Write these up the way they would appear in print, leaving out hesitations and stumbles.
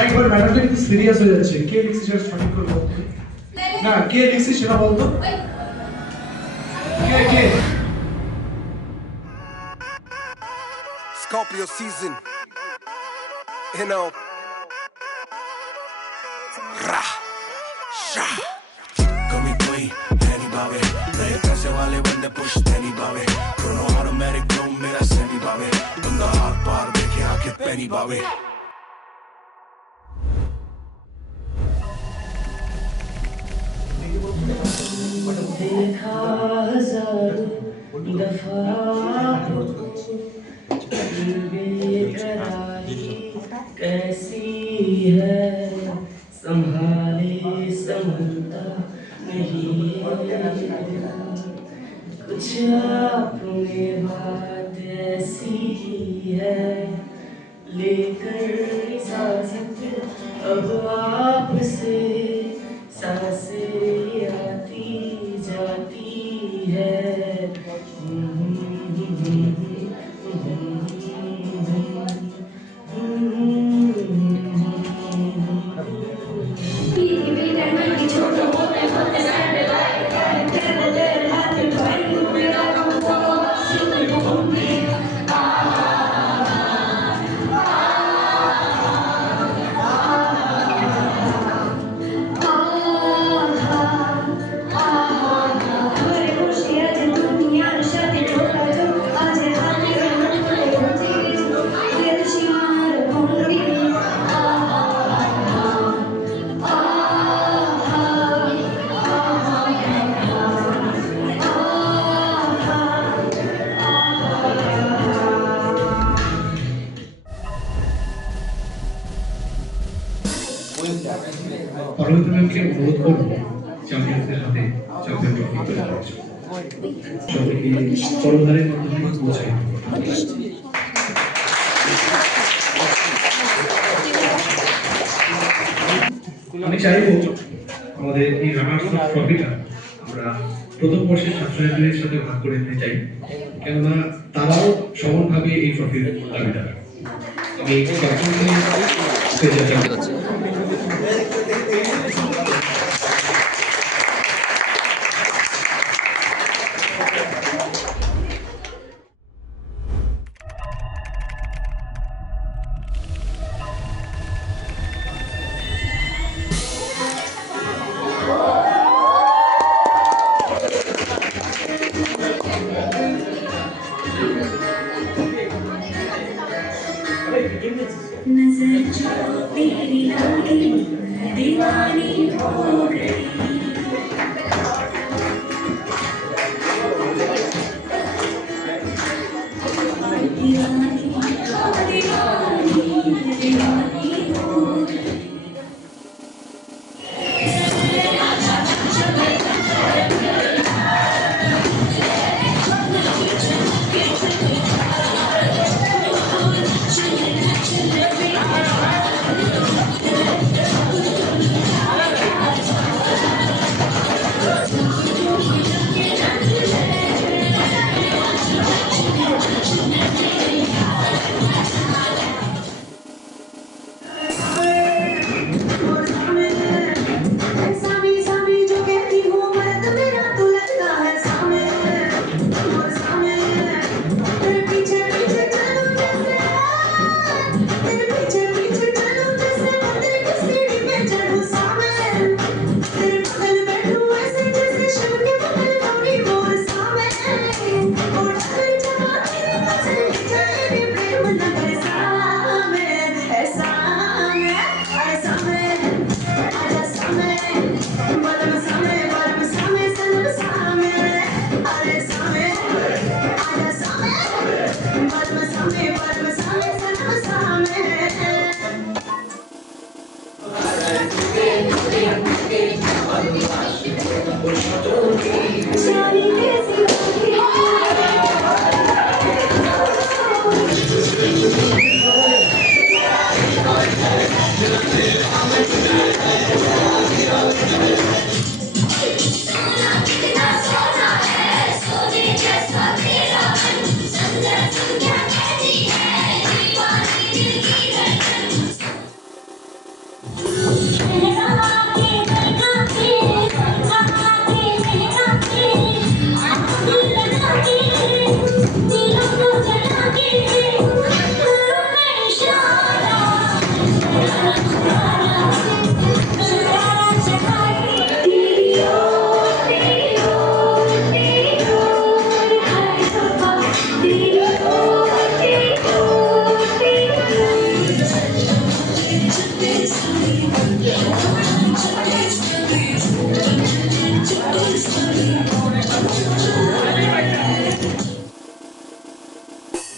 একবার ম্যাডামটা কিন্তু সিরিয়াস হয়ে যাচ্ছে। কে লিখছে সেটা সঠিক করে বলতো। না কে লিখছে সেটা বলতো। কে Scorpio season, you know. Ra, sha. कमी कोई है नहीं बावे, नए पैसे वाले बंदे पुश्ते नहीं बावे, दोनों ऑटोमेटिक ड्रोन मेरा सेमी बावे, बंदा हाथ पार देखे आके पैनी बावे। देखा हज़ारों दफ़ा बेकरारी कैसी है, संभाले संभलता नहीं कुछ आप में बात ऐसी है, लेकर इजाज़त अब आपसे सांसें आती जाती है। পরবর্তীকে অনুরোধ করব চ্যাম্পিয়নদের হাতে চ্যাম্পিয়ন ট্রফি তুলে দেওয়ার জন্য। সবাইকে করতালির মাধ্যমে বোঝাই। আমি চাইব আমাদের এই রানার্স ট্রফিটা আমরা প্রথম বর্ষের ছাত্রছাত্রীদের সাথে ভাগ করে নিতে চাই, কেননা তারাও সমানভাবে এই ট্রফির দাবিদার। আমি ক্যাপ্টেনকে नजर जो तेरी लगी दीवानी हो गई, दीवानी दीवानी हो गई।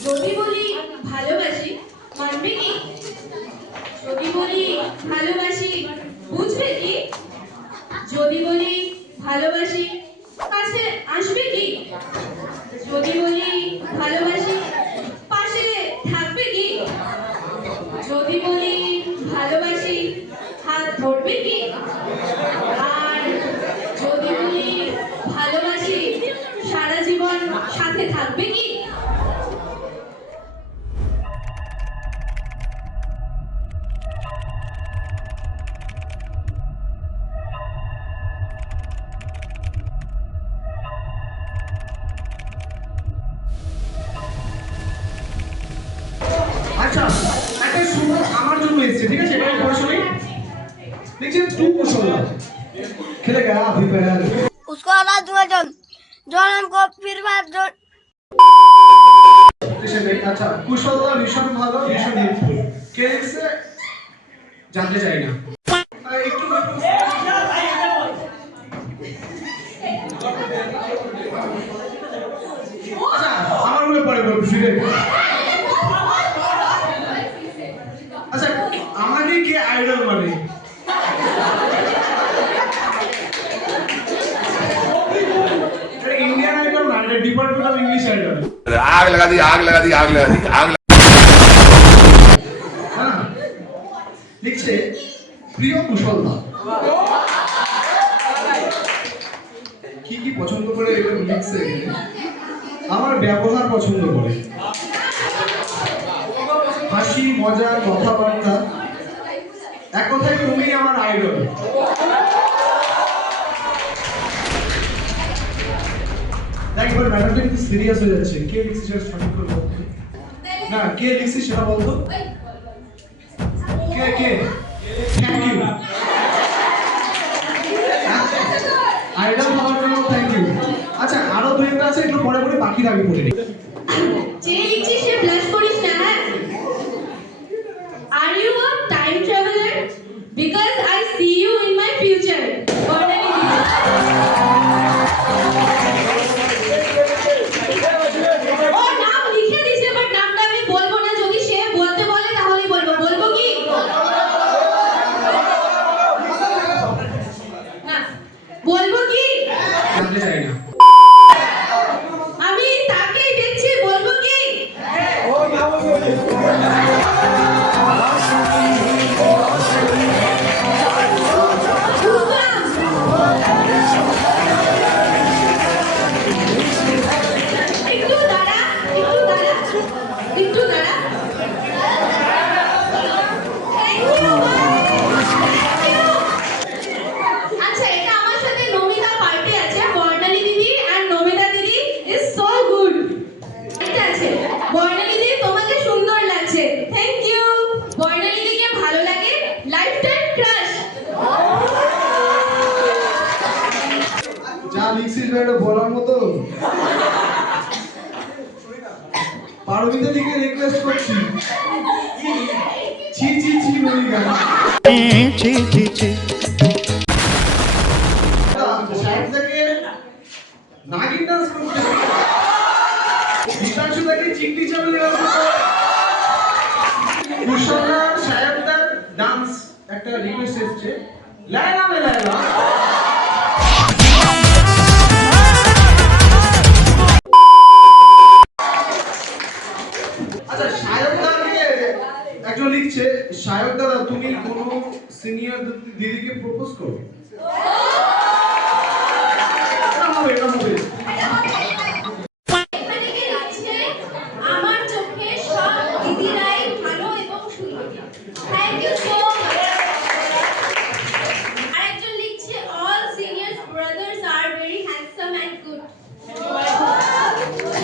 যদি বলি ভালোবাসি মানবে কি? যদি বলি ভালোবাসি বুঝবে কি? যদি বলি ভালোবাসি কাছে আসবে কি? যদি বলি ভালোবাসি পাশে থাকবে কি? যদি বলি ভালোবাসি হাত ধরবে কি? আর যদি বলি ভালোবাসি সারা জীবন সাথে থাকবে কি? আচ্ছা একটা সুন্দর আমার জন্য এসেছে, ঠিক আছে? এবার পড়াশোনায় দেখছেন তু কুশলা খেলে গা अभी पहले उसको हरा दूंगा जॉन हमको फिर बात जो আচ্ছা কুশলা ভীষণ ভালো, ভীষণ হেল্পফুল। কে লিখছে জানতে চাই না। একটু আচ্ছা আমার মনে পড়ে বলবো শুনে। আচ্ছা আমাকে কে আইডল মানে? इंडियन आइडल ना, डिपार्टमेंट ऑफ इंग्लिश आइडल। आग लगा दी आग लगा दी आग लगा दी आग हाँ लिखছে প্রিয় কুশলদা কি কি পছন্দ করে এটা লিখছে এখানে। আমার ব্যবহার পছন্দ করে, হাসি মজা কথাবার্তা, এক কথায় তুমি আমার আইডল। একবার ম্যাডামটা কিন্তু সিরিয়াস হয়ে যাচ্ছে। কে লিখছে সেটা সঠিক করে বলতো না, কে লিখছে সেটা বলতো। কে কে থ্যাংক ইউ আইডল হওয়ার জন্য থ্যাংক ইউ। আচ্ছা আরো দুই একটা আছে, একটু পরে পরে বাকি আগে পড়ে নিই। যে লিখছিস সে ব্লাশ করিস না, হ্যাঁ? Are you a time traveler? Because I see you in my future. বর্ণালী দিদি। ও নাম লিখে দিছে, বাট নামটা আমি বলবো না। যদি সে বলতে বলে তাহলেই বলবো। বলবো কি? না বলবো কি? জানতে চাই না। আমি তাকেই দেখছি, বলবো কি? একটু দাঁড়া, একটু দাঁড়া, একটু দাঁড়া। Thank you, thank you. আচ্ছা এটা আমার সাথে নমিতা পার্টি আছে, বর্ণালী দিদি and নমিতা দিদি is so good. এটা আছে বর্ণালী দিদি তোমাকে সুন্দর লাগছে, থ্যাংক ইউ। বর্ণালী দিদিকে ভালো লাগে, লাইফ টাইম ক্রাশ। যা লিখছিস এটা বলার মতো। পারমিতা দিকে রিকোয়েস্ট করছি, ছি ছি ছি বলি গান। ছি ছি ছি সাহেবদাকে নাগিন ডান্স করতে, বিকাশুদাকে চিংড়ি চামড়ি ডান্স করতে, কুশলা সাহেবদার ডান্স একটা রিকোয়েস্ট এসেছে, লায়লা মে লায়লা। আচ্ছা সাহেবদাকে একজন লিখছে, সাহেব দাদা তুমি কোনো সিনিয়র দিদিকে প্রপোজ করো। এটা হবে এখানে কে লিখছে, আমার চোখে সব দিদিরাই ভালো এবং সুন্দর, থ্যাংক ইউ সো মাচ। আরেকজন লিখছে, all seniors brothers are very handsome and good.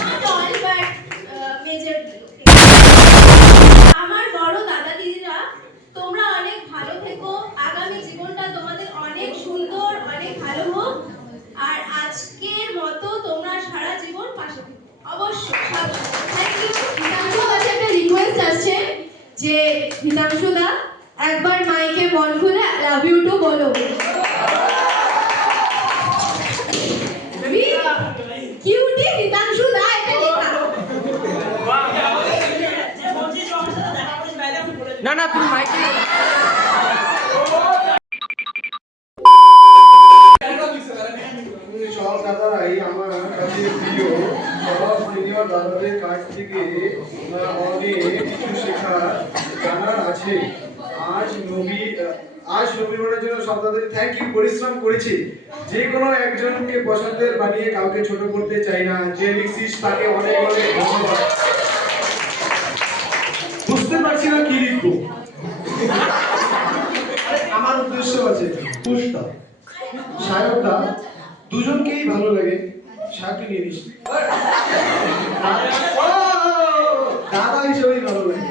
Not all but majorly. আমার বড় দাদা দিদিরা তোমরা অনেক ভালো থেকো, আগামী জীবনটা তোমাদের অনেক সুন্দর, অনেক ভালো হোক। আর আজকের মতো তোমরা সারা জীবন পাশে থেকো, অবশ্যই। Thank you. হিতাংশুর কাছে একটা রিকোয়েস্ট আসছে যে হিতাংশুদা একবার মন খুলে লাভ ইউ টু বলো। কিউটি নিতাংশু দা এটা লেখা। না না তুমি মাইকে সব দাদারাই আমার কাছে প্রিয়, সব সিনিয়র দাদাদের কাছ থেকে অনেক কিছু শেখার জানার আছে। আজ নবীনের জন্য সব দাদাদের থ্যাংক ইউ। পরিশ্রম করেছে, যে কোনো একজনকে পছন্দের বানিয়ে কাউকে ছোট করতে চাই না। যে লিখছিস তাকে অনেক অনেক ধন্যবাদ। বুঝতে পারছি না কি লিখবো, আমার উদ্দেশ্য আছে। পুষ্টা সায়কদা দুজনকেই ভালো লাগে, সাথে নিয়ে নিস। দাদা হিসেবেই ভালো লাগে,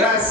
ব্যাস।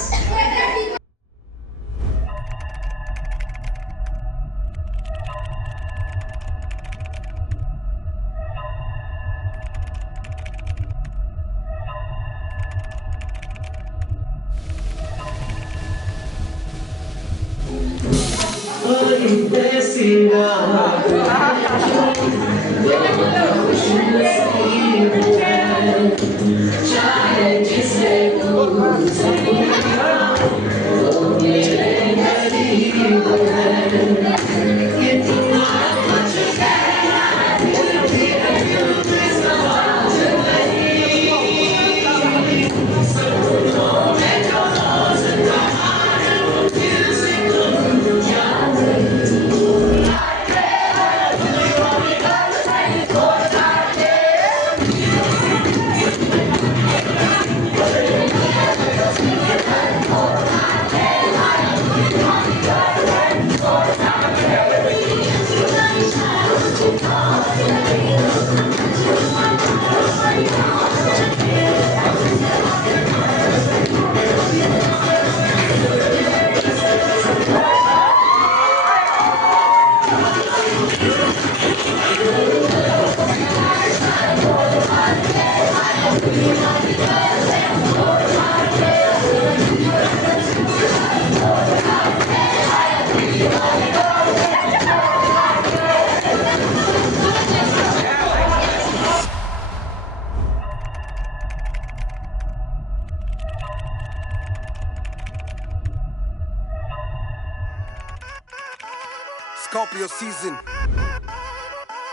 Scorpio season,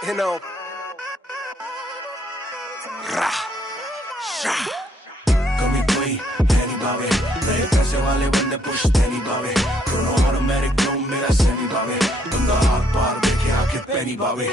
you know. Ra, sha. कमी कोई है नहीं बावे, नए पैसे वाले बंदे पुश्ते नहीं बावे, दोनों ऑटोमेटिक ड्रोन मेरा सेमी बावे, बंदा हाथ पार देखे आके पैनी बावे।